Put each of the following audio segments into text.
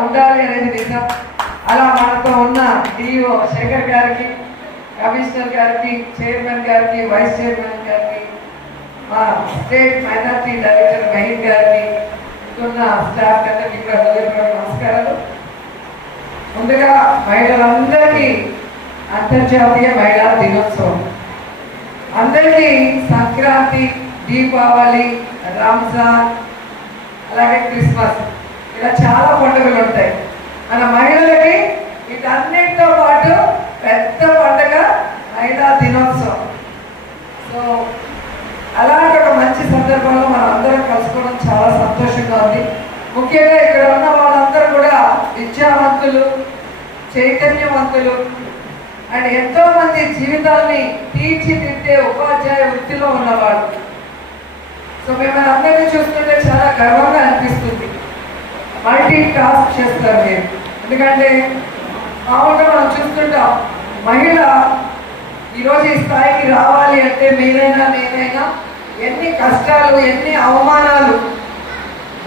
ఉండాలి అనేది నిజం. అలా మనతో ఉన్న డిఓ శేఖర్ గారికి, కమిషనర్ గారికి, చైర్మన్ గారికి, వైస్ చైర్మన్ గారికి, మా స్టేట్ మైనార్టీ డైరెక్టర్ మహీన్ గారికి, ఉన్న స్టాఫ్ అందరికీ కూడా హృదయపూర్వక నమస్కారాలు. ముందుగా మహిళలందరికీ అంతర్జాతీయ మహిళా దినోత్సవం. అందరికీ సంక్రాంతి, దీపావళి, రంజాన్, అలాగే క్రిస్మస్, ఇలా చాలా పండుగలు ఉంటాయి. మన మహిళలకి వీటన్నిటితో పాటు పెద్ద పండుగ మహిళా దినోత్సవం. సో అలాంటి ఒక మంచి సందర్భంలో మనం అందరం కలుసుకోవడం చాలా సంతోషంగా ఉంది. ముఖ్యంగా ఇక్కడ ఉన్న వాళ్ళందరూ కూడా విద్యావంతులు, చైతన్యవంతులు అండ్ ఎంతో మంది జీవితాన్ని తీర్చిదిద్దే ఉపాధ్యాయ వృత్తిలో ఉన్నవాళ్ళు. సో మిమ్మల్ని అందరినీ చూస్తుంటే చాలా గర్వంగా అనిపిస్తుంది. మల్టీ టాస్క్ చేస్తారు మీరు. ఎందుకంటే మామూలుగా మనం చూస్తుంటాం, మహిళ ఈరోజు ఈ స్థాయికి రావాలి అంటే మీరైనా నేనైనా ఎన్ని కష్టాలు, ఎన్ని అవమానాలు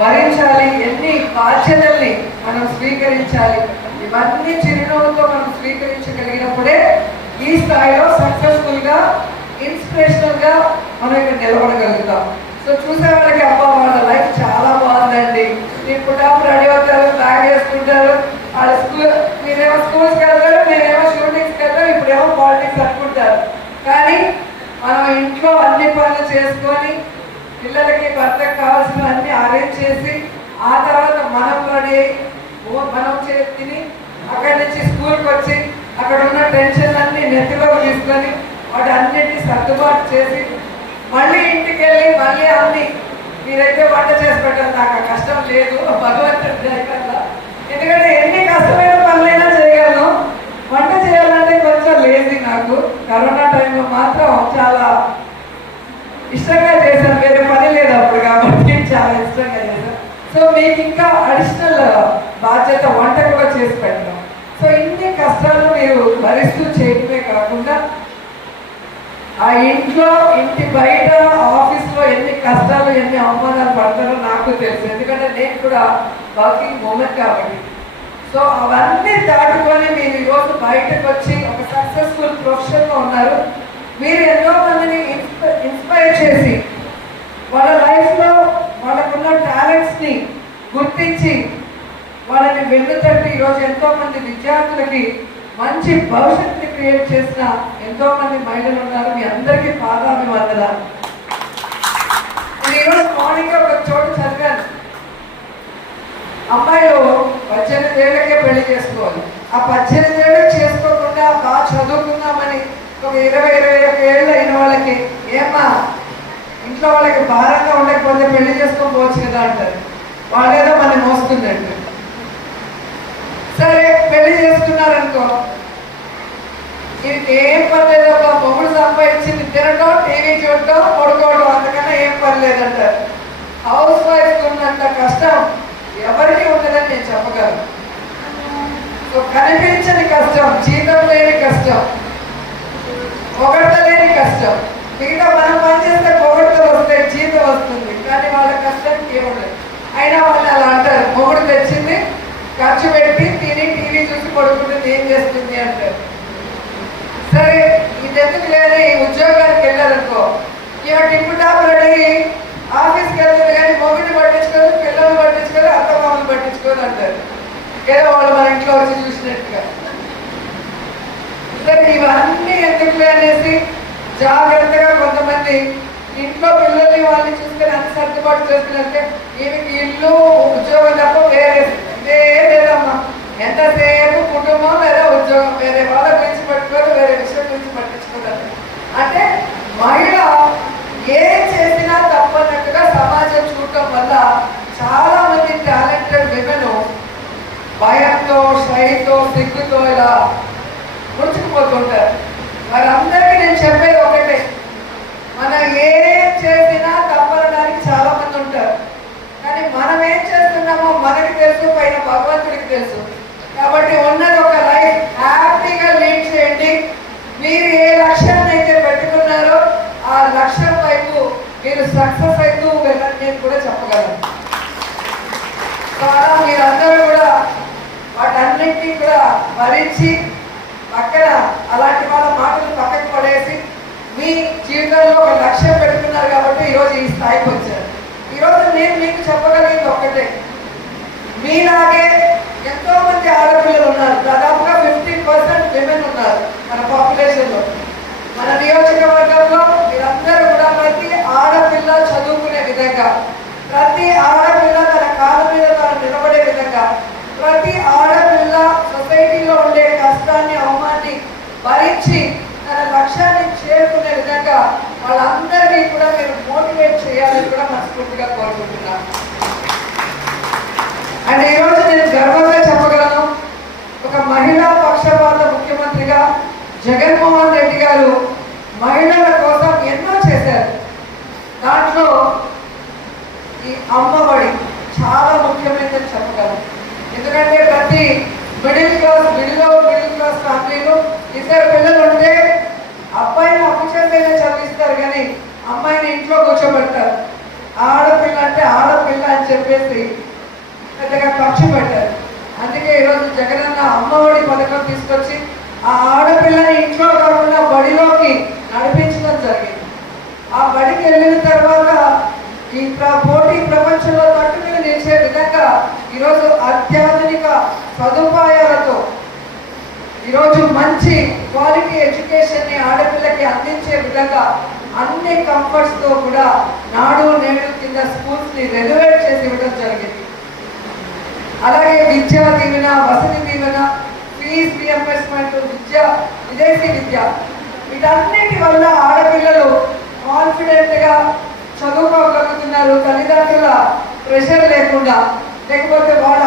భరించాలి, ఎన్ని బాధ్యతల్ని మనం స్వీకరించాలి. ఇవన్నీ చిరునవ్వుతో మనం స్వీకరించగలిగినప్పుడే ఈ స్థాయిలో సక్సెస్ఫుల్గా, ఇన్స్పిరేషనల్గా మనం ఇక్కడ నిలబడగలుగుతాం. సో చూసే వాళ్ళకి అబ్బా వాళ్ళ లైఫ్ చాలా బాగుందండి, ఇప్పుడు రెడీ అవుతారు, బ్యాగ్ వేసుకుంటారు, వాళ్ళ మీరేమో స్కూల్స్కి వెళ్తారు, నేనేమో షూటింగ్స్కి వెళ్తారు, ఇప్పుడేమో పాలిటిక్స్ అనుకుంటారు. కానీ మనం ఇంట్లో అన్ని పనులు చేసుకొని పిల్లలకి భర్తకు కావాల్సిన అన్ని అరేంజ్ చేసి ఆ తర్వాత మనం రెడీ మనం తిని అక్కడి నుంచి స్కూల్కి వచ్చి అక్కడ ఉన్న టెన్షన్ అన్ని నెత్తిలోకి తీసుకొని వాటి అన్నింటినీ సర్దుబాటు చేసి మళ్ళీ ఇంటికి వెళ్ళి మళ్ళీ అన్ని మీరైతే వంట చేసి పెట్టారు. నాకు ఆ కష్టం లేదు, భగవంతుడు చేయగలరా. ఎందుకంటే ఎన్ని కష్టమైన పనులైనా చేయగలను, వంట చేయాలంటే కొంచెం లేజీ. నాకు కరోనా టైంలో మాత్రం చాలా ఇష్టంగా చేశాను, వేరే పని లేదు అప్పుడు కాబట్టి చాలా ఇష్టంగా చేశాను. సో మీకు ఇంకా అడిషనల్ బాధ్యత వంట కూడా చేసి పెట్టడం. సో ఇన్ని కష్టాలు మీరు భరిస్తూ చేయడమే కాకుండా ఆ ఇంట్లో, ఇంటి బయట, ఆఫీస్లో ఎన్ని కష్టాలు, ఎన్ని అవమానాలు పడతారో నాకు తెలుసు. ఎందుకంటే నేను కూడా వర్కింగ్ ఉమెన్ కాబట్టి. సో అవన్నీ దాటుకొని మీరు ఈరోజు బయటకు వచ్చి ఒక సక్సెస్ఫుల్ ప్రొఫెషన్లో ఉన్నారు. మీరు ఎంతో మందిని ఇన్స్పైర్ చేసి వాళ్ళ లైఫ్లో వాళ్ళకున్న టాలెంట్స్ని గుర్తించి వాళ్ళని వెన్నుతట్టి ఈరోజు ఎంతో మంది విద్యార్థులకి మంచి భవిష్యత్తుని క్రియేట్ చేసిన ఎంతో మంది మహిళలు ఉన్నారు. మీ అందరికీ పాదాభివందనాలు. నేను ఈరోజు మార్నింగ్ ఒక చోటు చదివాను, అమ్మాయిలు 18 ఏళ్ళకే పెళ్లి చేసుకోవాలి. ఆ 18 ఏళ్ళకి చేసుకోకుండా బాగా చదువుకుందామని ఒక 20-21 ఏళ్ళు అయిన వాళ్ళకి ఏమా ఇంట్లో వాళ్ళకి భారంగా ఉండకపోతే పెళ్లి చేసుకోకపోవచ్చు కదా అంటారు. వాళ్ళేదో మనం మోస్తుందండి. సరే పెళ్లి చేసుకున్నారనుకో, ఏం పర్లేదు, ఒక మొగుడు సంపాదించింది తినడం, టీవీ చూడటం, పడుకోవడం, అంతకన్నా ఏం పర్లేదంటారు. హౌస్ వైఫ్ ఉన్నంత కష్టం ఎవరికి ఉండదని నేను చెప్పగలను. సో కనిపించని కష్టం, జీతం లేని కష్టం, పొగడ్త లేని కష్టం. మిగతా మనం పనిచేస్తే పొగడ్తలు వస్తాయి, జీతం వస్తుంది, కానీ వాళ్ళ కష్టానికి ఏముండదు. అయినా వాళ్ళు అలా అంటారు, మొగుడు తెచ్చింది ఖర్చు పెట్టి తిని టీవీ చూసి పడుకుంటుంది, ఏం చేస్తుంది అంటారు. సరే ఇది ఎందుకు లేని ఉద్యోగానికి వెళ్ళారనుకో, ఇక టిప్పు టాప్ రెడీ ఆఫీస్కి వెళ్తుంది, కానీ మొగుడిని పట్టించుకోదు, పిల్లల్ని పట్టించుకోదు, అత్తమామని పట్టించుకోదు అంటారు. ఏదో వాళ్ళు మన ఇంట్లో వచ్చి చూసినట్టుగా. సరే ఇవన్నీ ఎందుకు అనేసి జాగ్రత్తగా కొంతమంది ఇంట్లో పిల్లల్ని వాళ్ళని చూసుకొని అన్ని సర్దుబాటు చేస్తున్నట్టే ఈమెకి ఇల్లు, ఉద్యోగం తప్ప వేరే లేదమ్మా. ఎంతసేపు కుటుంబం లేదా ఉద్యోగం, వేరే వాళ్ళ గురించి పట్టుకోదు, వేరే విషయం గురించి పట్టించుకోదు. అంటే మహిళ ఏం చేసినా తప్పన్నట్టుగా సమాజం చూడటం వల్ల చాలా మంది టాలెంటెడ్ విమెన్ భయంతో, షైతో, సిగ్గుతో ఇలా ముడుచుకుపోతుంటారు. వారందరికీ నేను చెప్పేది ఒకటే, మనం ఏం చేసినా తప్పనడానికి చాలా మంది ఉంటారు, కానీ మనం ఏం చేస్తున్నామో మనకి తెలుసు, పైన భగవంతుడికి తెలుసు. కాబట్టి ఉన్నది ఒక లైఫ్, హ్యాపీగా లీడ్ చేయండి. మీరు ఏ లక్ష్యాన్ని అయితే పెట్టుకున్నారో ఆ లక్ష్యం వైపు మీరు సక్సెస్ అవుతూ వెళ్ళండి అని కూడా చెప్పగలను. మీరందరూ కూడా భరించి పక్కన అలాంటి వాళ్ళ మాటలు పక్కకు పడేసి మీ జీవితంలో ఒక లక్ష్యం పెట్టుకున్నారు కాబట్టి ఈరోజు ఈ స్థాయికి వచ్చారు. ఈరోజు నేను మీకు చెప్పగలిగింది ఒక్కటే, మీలాగే ఎంతో మంది ఆడపిల్లలు ఉన్నారు. దాదాపుగా 50% విమెన్ ఉన్నారు మన పాపులేషన్లో. మన నియోజకవర్గంలో మీరందరూ కూడా ప్రతి ఆడపిల్ల చదువుకునే విధంగా, ప్రతి ఆడపిల్ల తన కాళ్ళ మీద తను నిలబడే విధంగా, ప్రతి ఆడపిల్ల సొసైటీలో ఉండే కష్టాన్ని అవమానాన్ని భరించి తన లక్ష్యాన్ని చేరుకునే విధంగా వాళ్ళందరినీ కూడా మీరు మోటివేట్ చేయాలని కూడా మనస్ఫూర్తిగా కోరుకుంటున్నాను. అండ్ ఈరోజు నేను గర్వంగా చెప్పగలను, ఒక మహిళా పక్షపాత ముఖ్యమంత్రిగా జగన్మోహన్ రెడ్డి గారు మహిళల కోసం ఎన్నో చేశారు. దాంట్లో ఈ అమ్మఒడి చాలా ముఖ్యమైనదని చెప్పగలను. ఎందుకంటే ప్రతి మిడిల్ క్లాస్ ఫ్యామిలీలో ఇద్దరు పిల్లలు ఉంటే అబ్బాయిని అప్పు చేస్తేనే చదివిస్తారు, కానీ అమ్మాయిని ఇంట్లో కూర్చోబెడతారు. ఆడపిల్ల అంటే ఆడపిల్ల అని చెప్పేసి పెద్దగా ఖర్చు పెట్టారు. అందుకే ఈరోజు జగనన్న అమ్మఒడి పథకం తీసుకొచ్చి ఆ ఆడపిల్లని ఇంట్లో కాకుండా బడిలోకి నడిపించడం జరిగింది. ఆ బడికి వెళ్ళిన తర్వాత ఈ పోటీ ప్రపంచంలో తట్టుకుని నిలిచే విధంగా ఈరోజు అత్యాధునిక సదుపాయాలతో ఈరోజు మంచి క్వాలిటీ ఎడ్యుకేషన్ని ఆడపిల్లకి అందించే విధంగా అన్ని కంఫర్ట్స్తో కూడా నాడు నేడు కింద స్కూల్స్ని రెనోవేట్ చేసి ఇవ్వడం జరిగింది. అలాగే విద్యా దీవెన, వసతి దీవెన, ఫీజ్ రియంబర్స్మెంట్, విదేశీ విద్య, వీటన్నిటి వల్ల ఆడపిల్లలు కాన్ఫిడెంట్గా చదువుకోగలుగుతున్నారు. తల్లిదండ్రుల ప్రెషర్ లేకుండా, లేకపోతే వాళ్ళ